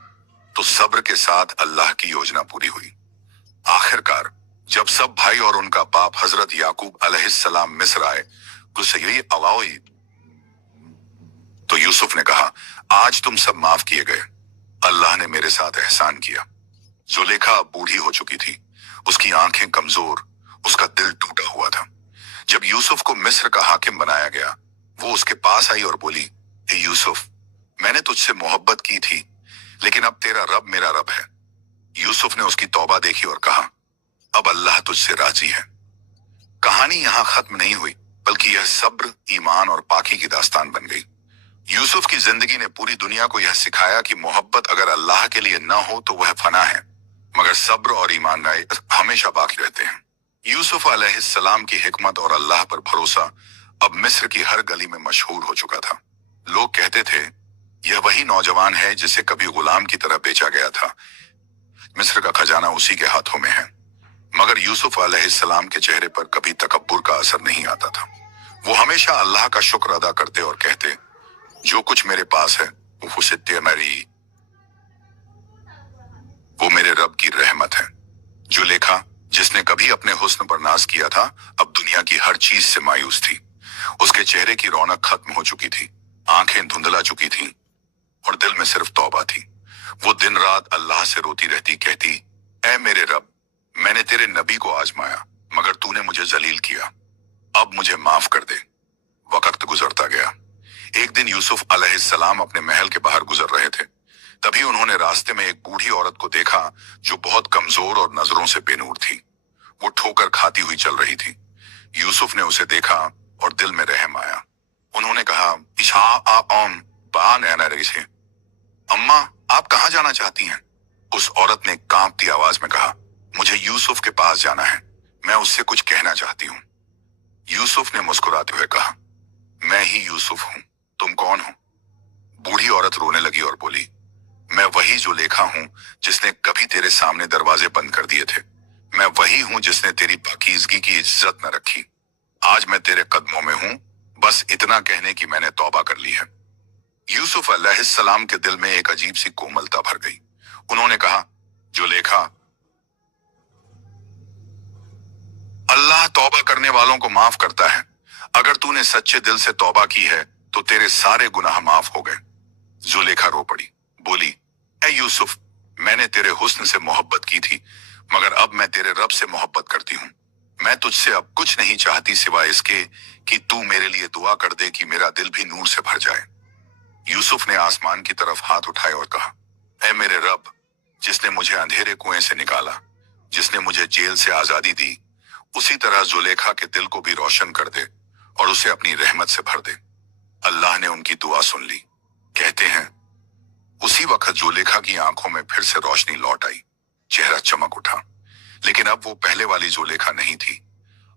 तो सब्र के साथ अल्लाह की योजना पूरी हुई। आखिरकार जब सब भाई और उनका बाप हजरत याकूब अलैहिस्सलाम मिस्र आए, तो यूसुफ ने कहा, आज तुम सब माफ किए गए, अल्लाह ने मेरे साथ एहसान किया। जुलेखा अब बूढ़ी हो चुकी थी, उसकी आंखें कमजोर, उसका दिल टूटा हुआ था। जब यूसुफ को मिस्र का हाकिम बनाया गया, वो उसके पास आई और बोली, ए यूसुफ, मैंने तुझसे मोहब्बत की थी, लेकिन अब तेरा रब मेरा रब है। यूसुफ ने उसकी तौबा देखी और कहा, अब अल्लाह तुझसे राजी है। कहानी यहाँ खत्म नहीं हुई, बल्कि यह सब्र, ईमान और पाकी की दास्तान बन गई। यूसुफ की जिंदगी ने पूरी दुनिया को यह सिखाया कि मोहब्बत अगर अल्लाह के लिए न हो तो वह फना है, मगर सब्र और ईमानदारी हमेशा बाकी रहते हैं। यूसुफ अलैहिस्सलाम की हिकमत और अल्लाह पर भरोसा अब मिस्र की हर गली में मशहूर हो चुका था। लोग कहते थे, यह वही नौजवान है जिसे कभी गुलाम की तरह बेचा गया था। मिस्र का खजाना उसी के हाथों में है। मगर यूसुफ अलैहिस्सलाम के चेहरे पर कभी तकब्बुर का असर नहीं आता था। वो हमेशा अल्लाह का शुक्र अदा करते और कहते, जो कुछ मेरे पास है वो मेरे रब की रहमत है। जुलेखा, जिसने कभी अपने हुस्न पर नाज किया था, अब दुनिया की हर चीज से मायूस थी। उसके चेहरे की रौनक खत्म हो चुकी थी, आंखें धुंधला चुकी थीं और दिल में सिर्फ तौबा थी। वो दिन रात अल्लाह से रोती रहती, कहती, ऐ मेरे रब, मैंने तेरे नबी को आजमाया मगर तूने मुझे जलील किया, अब मुझे माफ कर दे। वक्त गुजरता गया। एक दिन यूसुफ अलैहिस्सलाम अपने महल के बाहर गुजर रहे थे। तभी उन्होंने रास्ते में एक बूढ़ी औरत को देखा जो बहुत कमजोर और नजरों से बेनूर थी। वो ठोकर खाती हुई चल रही थी। यूसुफ ने उसे देखा और दिल में रहम आया। उन्होंने कहा, इशा आप बा नैना रही से, अम्मा आप कहाँ जाना चाहती हैं? उस औरत ने कांपती आवाज में कहा, मुझे यूसुफ के पास जाना है, मैं उससे कुछ कहना चाहती हूँ। यूसुफ ने मुस्कुराते हुए कहा, मैं ही यूसुफ हूँ, तुम कौन हो? बूढ़ी औरत रोने लगी और बोली, मैं वही जुलेखा हूँ जिसने कभी तेरे सामने दरवाजे बंद कर दिए थे। मैं वही हूँ जिसने तेरी पाकीज़गी की इज्जत न रखी। आज मैं तेरे कदमों में हूँ, बस इतना कहने की मैंने तौबा कर ली है। यूसुफ अलैहिस्सलाम के दिल में एक अजीब सी कोमलता भर गई। उन्होंने कहा, जुलेखा, अल्लाह तौबा करने वालों को माफ करता है। अगर तूने सच्चे दिल से तौबा की है तो तेरे सारे गुनाह माफ हो गए। जुलेखा रो पड़ी, बोली, ऐ यूसुफ, मैंने तेरे हुस्न से मोहब्बत की थी मगर अब मैं तेरे रब से मोहब्बत करती हूँ। मैं तुझसे अब कुछ नहीं चाहती सिवाय इसके कि तू मेरे लिए दुआ कर दे कि मेरा दिल भी नूर से भर जाए। यूसुफ ने आसमान की तरफ हाथ उठाए और कहा, ऐ मेरे रब, जिसने मुझे अंधेरे कुएं से निकाला, जिसने मुझे जेल से आजादी दी, उसी तरह जुलेखा के दिल को भी रोशन कर दे और उसे अपनी रहमत से भर दे। अल्लाह ने उनकी दुआ सुन ली। कहते हैं, उसी वक्त जुलेखा की आंखों में फिर से रोशनी लौट आई, चेहरा चमक उठा। लेकिन अब वो पहले वाली जुलेखा नहीं थी।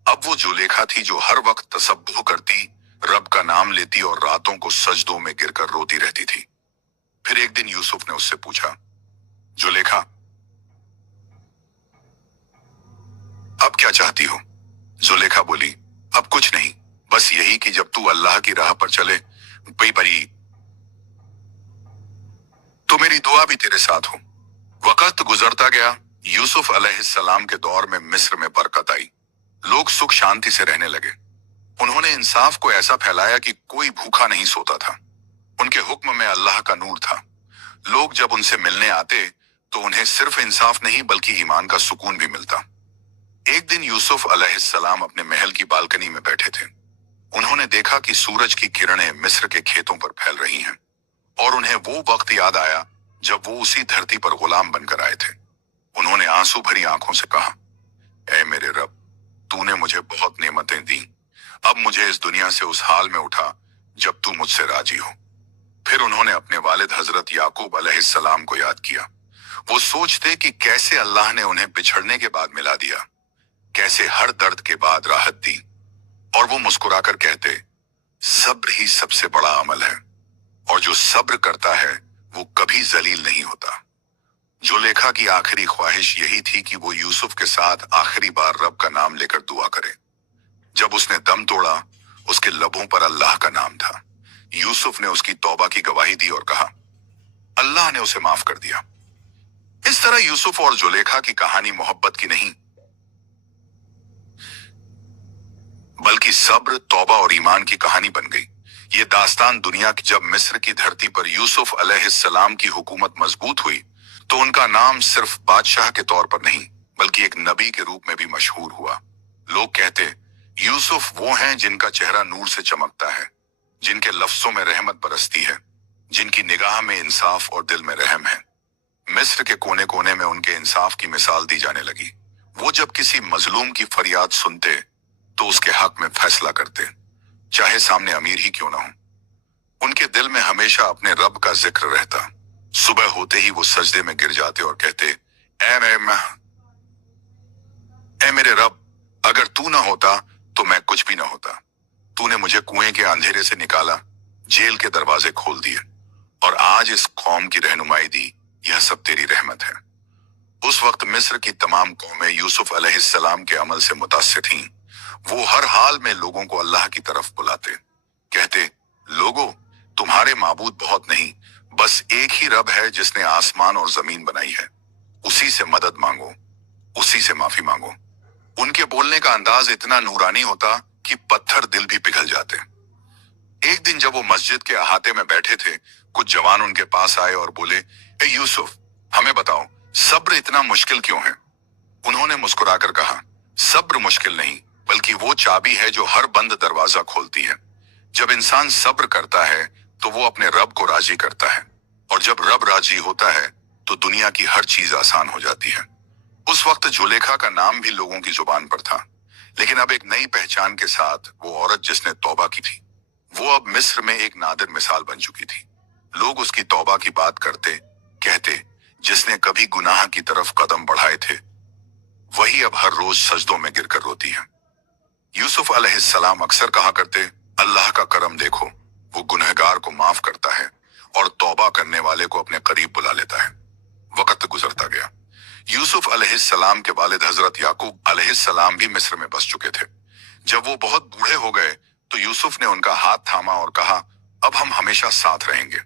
अब वो जुलेखा थी जो हर वक्त तसब्बुह करती, रब का नाम लेती और रातों को सजदों में गिरकर रोती रहती थी। फिर एक दिन यूसुफ ने उससे पूछा, जुलेखा, अब क्या चाहती हो? जुलेखा बोली, अब कुछ नहीं, बस यही कि जब तू अल्लाह की राह पर चले परी तो मेरी दुआ भी तेरे साथ हो। वक्त गुजरता गया। यूसुफ अलैहिस्सलाम के दौर में मिस्र में बरकत आई। लोग सुख शांति से रहने लगे। उन्होंने इंसाफ को ऐसा फैलाया कि कोई भूखा नहीं सोता था। उनके हुक्म में अल्लाह का नूर था। लोग जब उनसे मिलने आते तो उन्हें सिर्फ इंसाफ नहीं बल्कि ईमान का सुकून भी मिलता। एक दिन यूसुफ अलैहिस्सलाम अपने महल की बालकनी में बैठे थे। उन्होंने देखा कि सूरज की किरणें मिस्र के खेतों पर फैल रही हैं और उन्हें वो वक्त याद आया जब वो उसी धरती पर गुलाम बनकर आए थे। उन्होंने आंसू भरी आंखों से कहा, ऐ मेरे रब, तूने मुझे बहुत नेमतें दी, अब मुझे इस दुनिया से उस हाल में उठा जब तू मुझसे राजी हो। फिर उन्होंने अपने वालिद हजरत याकूब अलैहिस्सलाम को याद किया। वो सोचते कि कैसे अल्लाह ने उन्हें बिछड़ने के बाद मिला दिया, कैसे हर दर्द के बाद राहत दी, और वो मुस्कुराकर कहते, सब्र ही सबसे बड़ा अमल है और जो सब्र करता है वो कभी जलील नहीं होता। जुलेखा की आखिरी ख्वाहिश यही थी कि वो यूसुफ के साथ आखिरी बार रब का नाम लेकर दुआ करे। जब उसने दम तोड़ा, उसके लबों पर अल्लाह का नाम था। यूसुफ ने उसकी तौबा की गवाही दी और कहा, अल्लाह ने उसे माफ कर दिया। इस तरह यूसुफ और जुलेखा की कहानी मोहब्बत की नहीं बल्कि सब्र, तौबा और ईमान की कहानी बन गई। ये दास्तान दुनिया की जब मिस्र की धरती पर यूसुफ अलैहिस्सलाम की हुकूमत मजबूत हुई तो उनका नाम सिर्फ बादशाह के तौर पर नहीं बल्कि एक नबी के रूप में भी मशहूर हुआ। लोग कहते, यूसुफ वो हैं जिनका चेहरा नूर से चमकता है, जिनके लफ्जों में रहमत बरसती है, जिनकी निगाह में इंसाफ और दिल में रहम है। मिस्र के कोने कोने में उनके इंसाफ की मिसाल दी जाने लगी। वो जब किसी मजलूम की फरियाद सुनते तो उसके हक में फैसला करते, चाहे सामने अमीर ही क्यों ना हो। उनके दिल में हमेशा अपने रब का जिक्र रहता। सुबह होते ही वो सजदे में गिर जाते और कहते, ऐ मेरे रब, अगर तू ना होता तो मैं कुछ भी ना होता। तूने मुझे कुएं के अंधेरे से निकाला, जेल के दरवाजे खोल दिए और आज इस कौम की रहनुमाई दी। यह सब तेरी रहमत है। उस वक्त मिस्र की तमाम कौमें यूसुफ अलैहिस्सलाम के अमल से मुतासिर थीं। वो हर हाल में लोगों को अल्लाह की तरफ बुलाते, कहते, लोगों, तुम्हारे माबूद बहुत नहीं, बस एक ही रब है जिसने आसमान और जमीन बनाई है। उसी से मदद मांगो, उसी से माफी मांगो। उनके बोलने का अंदाज इतना नूरानी होता कि पत्थर दिल भी पिघल जाते। एक दिन जब वो मस्जिद के अहाते में बैठे थे, कुछ जवान उनके पास आए और बोले, ए यूसुफ, हमें बताओ, सब्र इतना मुश्किल क्यों है? उन्होंने मुस्कुराकर कहा, सब्र मुश्किल नहीं, बल्कि वो चाबी है जो हर बंद दरवाजा खोलती है। जब इंसान सब्र करता है तो वो अपने रब को राजी करता है, और जब रब राजी होता है तो दुनिया की हर चीज आसान हो जाती है। उस वक्त जुलेखा का नाम भी लोगों की जुबान पर था, लेकिन अब एक नई पहचान के साथ वो औरत जिसने तौबा की थी, वो अब मिस्र में एक नादिर मिसाल बन चुकी थी। लोग उसकी तौबा की बात करते, कहते, जिसने कभी गुनाह की तरफ कदम बढ़ाए थे, वही अब हर रोज सजदों में गिरकर रोती है। यूसुफ अलैहिस्सलाम अक्सर कहा करते, अल्लाह का करम देखो, वो गुनहगार को माफ करता है और तौबा करने वाले को अपने करीब बुला लेता है। वक्त गुजरता गया। यूसुफ अलैहिस्सलाम के वालिद हजरत याकूब अलैहिस्सलाम भी मिस्र में बस चुके थे। जब वो बहुत बूढ़े हो गए तो यूसुफ ने उनका हाथ थामा और कहा, अब हम हमेशा साथ रहेंगे।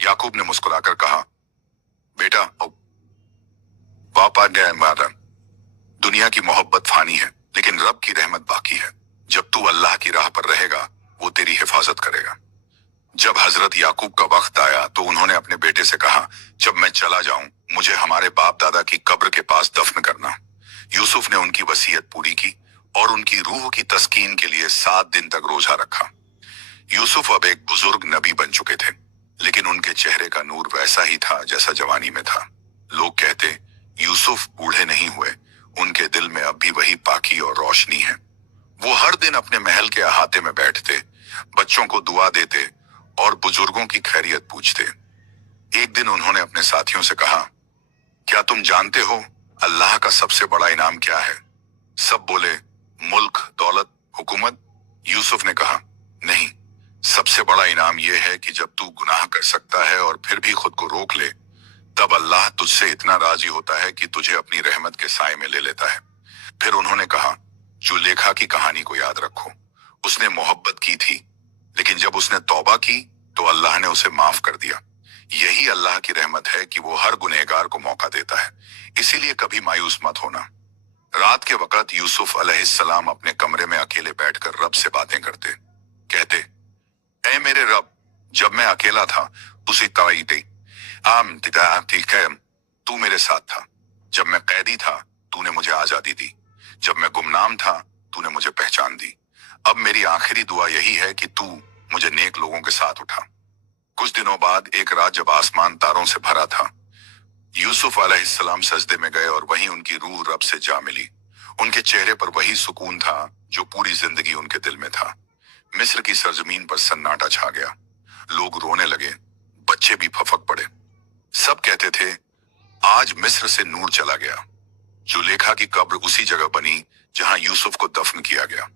याकूब ने मुस्कुराकर कहा, बेटा, पापा ने मारा, दुनिया की मोहब्बत फानी है, लेकिन रब की रहमत बाकी है। जब तू अल्लाह की राह पर रहेगा, वो तेरी हिफाजत करेगा। जब हजरत याकूब का वक्त आया तो उन्होंने अपने बेटे से कहा, जब मैं चला जाऊं, मुझे हमारे बाप दादा की कब्र के पास दफन करना। यूसुफ ने उनकी वसीयत पूरी की और उनकी रूह की तस्कीन के लिए 7 दिन तक रोजा रखा। यूसुफ अब एक बुजुर्ग नबी बन चुके थे, लेकिन उनके चेहरे का नूर वैसा ही था जैसा जवानी में था। लोग कहते, यूसुफ बूढ़े नहीं हुए, उनके दिल में अब भी वही पाकी और रोशनी है। वो हर दिन अपने महल के अहाते में बैठते, बच्चों को दुआ देते और बुजुर्गों की खैरियत पूछते। एक दिन उन्होंने अपने साथियों से कहा, क्या तुम जानते हो अल्लाह का सबसे बड़ा इनाम क्या है? सब बोले, मुल्क, दौलत, हुकूमत। यूसुफ ने कहा, नहीं, सबसे बड़ा इनाम यह है कि जब तू गुनाह कर सकता है और फिर भी खुद को रोक ले, तब अल्लाह तुझसे इतना राजी होता है कि तुझे अपनी रहमत के साए में ले लेता है। फिर उन्होंने कहा, जुलेखा की कहानी को याद रखो। उसने मोहब्बत की थी, लेकिन जब उसने तौबा की तो अल्लाह ने उसे माफ कर दिया। यही अल्लाह की रहमत है कि वो हर गुनहगार को मौका देता है। इसीलिए कभी मायूस मत होना। रात के वक्त यूसुफ अलैहिस्सलाम अपने कमरे में अकेले बैठकर रब से बातें करते, कहते, ऐ मेरे रब, जब मैं अकेला था उसी ताईते आम तिकाम, तू मेरे साथ था। जब मैं कैदी था तूने मुझे आजादी दी। जब मैं गुमनाम था तूने मुझे पहचान दी। अब मेरी आखिरी दुआ यही है कि तू मुझे नेक लोगों के साथ उठा। कुछ दिनों बाद एक रात जब आसमान तारों से भरा था, यूसुफ अलैहिस्सलाम सजदे में गए और वहीं उनकी रूह रब से जा मिली। उनके चेहरे पर वही सुकून था जो पूरी जिंदगी उनके दिल में था। मिस्र की सरजमीन पर सन्नाटा छा गया। लोग रोने लगे, बच्चे भी फफक पड़े। सब कहते थे, आज मिस्र से नूर चला गया। जुलेखा की कब्र उसी जगह बनी जहां यूसुफ को दफन किया गया।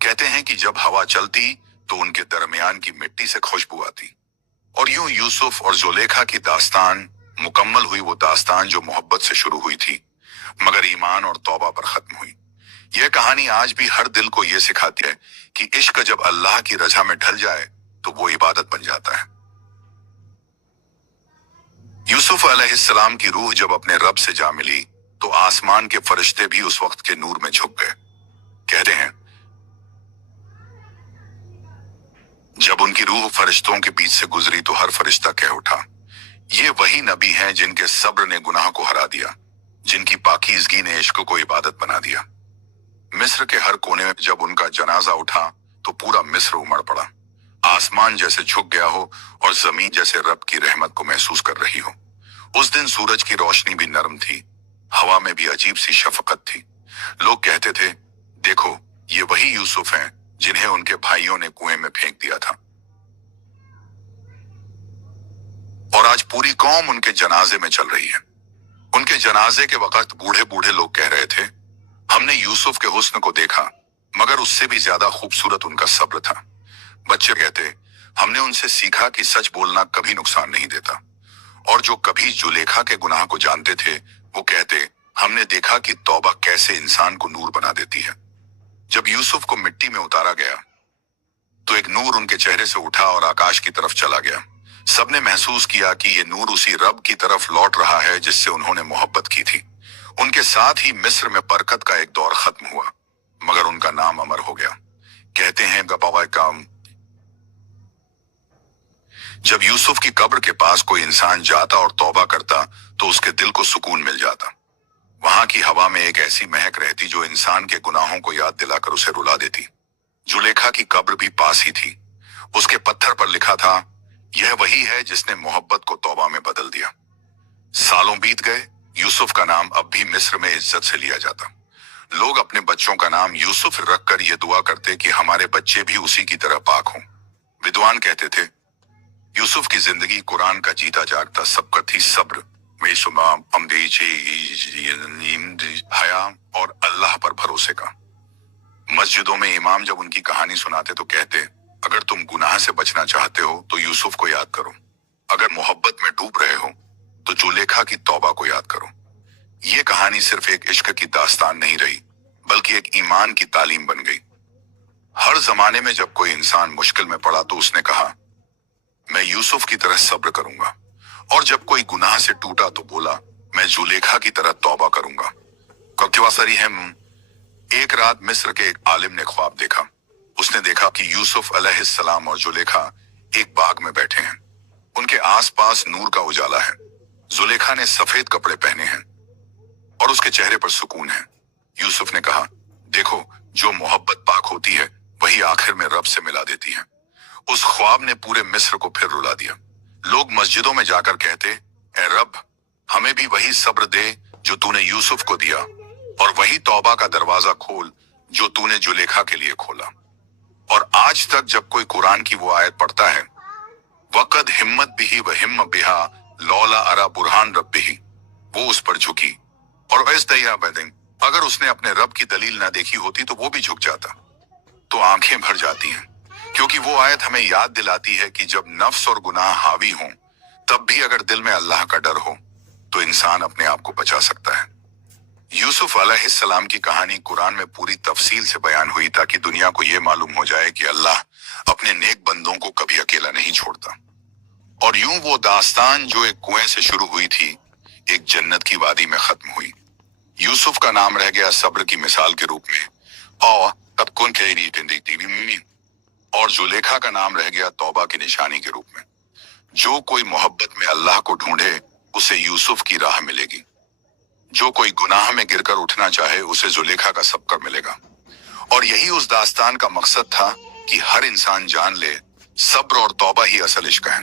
कहते हैं कि जब हवा चलती तो उनके दरमियान की मिट्टी से खुशबू आती। और यूं यूसुफ और जुलेखा की दास्तान मुकम्मल हुई, वो दास्तान जो मोहब्बत से शुरू हुई थी मगर ईमान और तौबा पर खत्म हुई। यह कहानी आज भी हर दिल को यह सिखाती है कि इश्क जब अल्लाह की रजा में ढल जाए तो वो इबादत बन जाता है। यूसुफ अलैहिस्सलाम की रूह जब अपने रब से जा मिली तो आसमान के फरिश्ते भी उस वक्त के नूर में झुक गए। कहते हैं, जब उनकी रूह फरिश्तों के बीच से गुजरी तो हर फरिश्ता कह उठा, ये वही नबी हैं जिनके सब्र ने गुनाह को हरा दिया, जिनकी पाकीज़गी ने इश्क को इबादत बना दिया। मिस्र के हर कोने में जब उनका जनाजा उठा तो पूरा मिस्र उमड़ पड़ा। आसमान जैसे झुक गया हो और जमीन जैसे रब की रहमत को महसूस कर रही हो। उस दिन सूरज की रोशनी भी नरम थी, हवा में भी अजीब सी शफकत थी। लोग कहते थे, देखो, ये वही यूसुफ हैं जिन्हें उनके भाइयों ने कुएं में फेंक दिया था। और आज पूरी कौम उनके जनाजे में चल रही है। उनके जनाजे के वक्त बूढ़े बूढ़े लोग कह रहे थे, हमने यूसुफ के हुस्न को देखा, मगर उससे भी ज्यादा खूबसूरत उनका सब्र था। बच्चे कहते, हमने उनसे सीखा कि सच बोलना कभी नुकसान नहीं देता। और जो कभी जुलेखा के गुनाह को जानते थे वो कहते, हमने देखा कि तौबा कैसे इंसान को नूर बना देती है। जब यूसुफ को मिट्टी में उतारा गया तो एक नूर उनके चेहरे से उठा और आकाश की तरफ चला गया। सबने महसूस किया कि ये नूर उसी रब की तरफ लौट रहा है जिससे उन्होंने मोहब्बत की थी। उनके साथ ही मिस्र में बरकत का एक दौर खत्म हुआ, मगर उनका नाम अमर हो गया। कहते हैं गपावाकाम, जब यूसुफ की कब्र के पास कोई इंसान जाता और तौबा करता तो उसके दिल को सुकून मिल जाता। वहां की हवा में एक ऐसी महक रहती जो इंसान के गुनाहों को याद दिलाकर उसे रुला देती। जुलेखा की कब्र भी पास ही थी। उसके पत्थर पर लिखा था, यह वही है जिसने मोहब्बत को तौबा में बदल दिया। सालों बीत गए, यूसुफ का नाम अब भी मिस्र में इज्जत से लिया जाता। लोग अपने बच्चों का नाम यूसुफ रखकर यह दुआ करते कि हमारे बच्चे भी उसी की तरह पाक हों। विद्वान कहते थे, यूसुफ की जिंदगी कुरान का जीता जागता सबकत थी सब्र, हया और अल्लाह पर भरोसे का। मस्जिदों में इमाम जब उनकी कहानी सुनाते तो कहते, अगर तुम गुनाह से बचना चाहते हो तो यूसुफ को याद करो, अगर मोहब्बत में डूब रहे हो तो जुलेखा की तौबा को याद करो। ये कहानी सिर्फ एक इश्क की दास्तान नहीं रही, बल्कि एक ईमान की तालीम बन गई। हर जमाने में जब कोई इंसान मुश्किल में पड़ा तो उसने कहा, मैं यूसुफ की तरह सब्र करूंगा, और जब कोई गुनाह से टूटा तो बोला, मैं जुलेखा की तरह तौबा करूंगा। एक रात मिस्र के एक आलिम ने ख्वाब देखा। उसने देखा कि यूसुफ अलैहिस्सलाम और जुलेखा एक बाग में बैठे हैं। उनके आसपास नूर का उजाला है। जुलेखा ने सफेद कपड़े पहने हैं और उसके चेहरे पर सुकून है। यूसुफ ने कहा, देखो, जो मोहब्बत पाक होती है वही आखिर में रब से मिला देती है। उस ख्वाब ने पूरे मिस्र को फिर रुला दिया। लोग मस्जिदों में जाकर कहते, ए रब, हमें भी वही सब्र दे जो तूने यूसुफ को दिया, और वही तौबा का दरवाजा खोल जो तूने जुलेखा के लिए खोला। और आज तक जब कोई कुरान की वो आयत पढ़ता है, वक़द हिम्मत बिही व हिम्म बिहा लौला अरा बुरहान रब बिही, वो उस पर झुकी, और इस दया बदिंग, अगर उसने अपने रब की दलील ना देखी होती तो वो भी झुक जाता। तो आंखें भर जाती हैं, क्योंकि वो आयत हमें याद दिलाती है कि जब नफ्स और गुनाह हावी हों, तब भी अगर दिल में अल्लाह का डर हो तो इंसान अपने आप को बचा सकता है। यूसुफ अलैहिस्सलाम की कहानी कुरान में पूरी तफसील से बयान हुई ताकि दुनिया को यह मालूम हो जाए कि अल्लाह अपने नेक बंदों को कभी अकेला नहीं छोड़ता। और यूं वो दास्तान जो एक कुएं से शुरू हुई थी, एक जन्नत की वादी में खत्म हुई। यूसुफ का नाम रह गया सब्र की मिसाल के रूप में, और जुलेखा का नाम रह गया तौबा की निशानी के रूप में। जो कोई मोहब्बत में अल्लाह को ढूंढे उसे यूसुफ की राह मिलेगी। जो कोई गुनाह में गिरकर उठना चाहे उसे जुलेखा का सबकर मिलेगा। और यही उस दास्तान का मकसद था कि हर इंसान जान ले, सब्र और तौबा ही असल इश्क है।